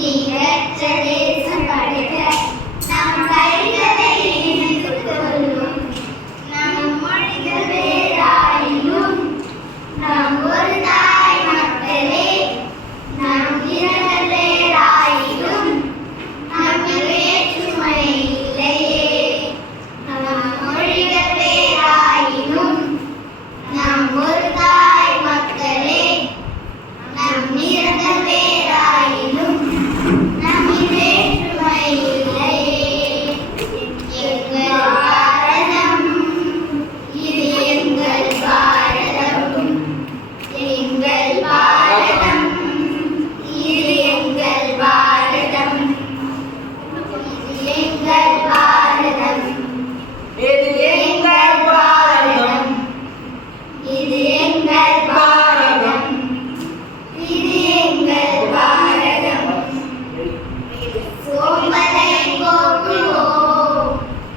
நீரற்ற தேசம் படைக்க நம் கைகளை இணைத்துக் கொள்ளும். நம் மொழிகள் வேறாயினும் நம் ஒரு தாய் மக்களே. நம் நிறங்கள் வேறாயினும் நம்மில் வேற்றுமை இல்லையே. நம் மொழிகள் வேறாயினும் நம் ஒரு தாய் மக்களே. நம் நிறங்கள் வேறாயினும் நம்மில் வேற்றுமை இல்லையே. எங்கள் பாரதம் இது எங்கள் பாரதம். எங்கள் பாரதம் இது எங்கள் பாரதம். இது எங்கள் பாரதம். இது எங்கள் பாரதம். இது எங்கள் பாரதம். இது எங்கள் பாரதம். சோம்பலை போக்குவோம்,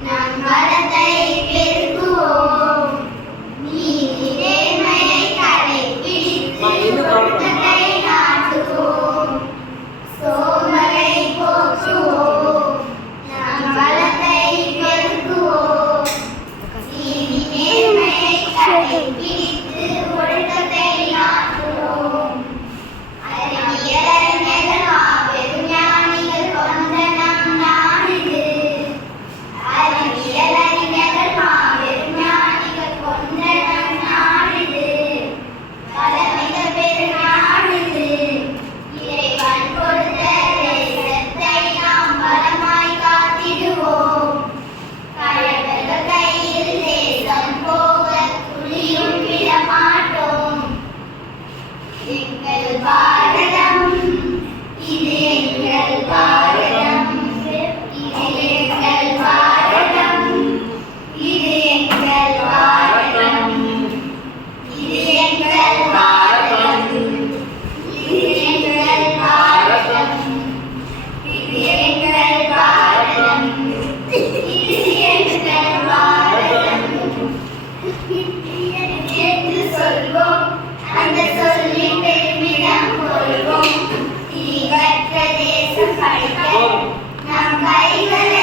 நம் வளத்தை பெருக்குவோம். நீதி நேர்மையை கடைப்பிடித்து ஒழுக்கத்தை நாட்டுவோம். சோம்பலை போக்குவோம், நம் வளத்தை பெருக்குவோம். நீதி நேர்மையை கடைப்பிடித்து ஒழுக்கத்தை நாட்டுவோம். அறிவியலறிஞர்கள் மாபெரும் ஞானிகள் கொண்ட நம் நாடிது. அறிவியலறிஞர்கள் மாபெரும் ஞானிகள் கொண்ட நம் நாடிது. வளமிக பெரும் நாடிது. இறைவன் கொடுத்த தேசத்தை நாம் பலமாய் காத்திடுவோம். கழகர்கள் கையில் தேசம் போக துளியும் விடமாட்டோம். எங்கள் பாரதம் இது எங்கள் பாரதம். இது எங்கள் பாரதம். இது எங்கள் பாரதம். இது எங்கள் பாரதம். இது எங்கள் பாரதம். இது எங்கள் பாரதம். இது எங்கள் பாரதம். என்று சொல்வோம், அந்த சொல்லின் பெருமிதம் கொள்வோம். தீவற்ற தேசம் படைக்க நம் கைகளை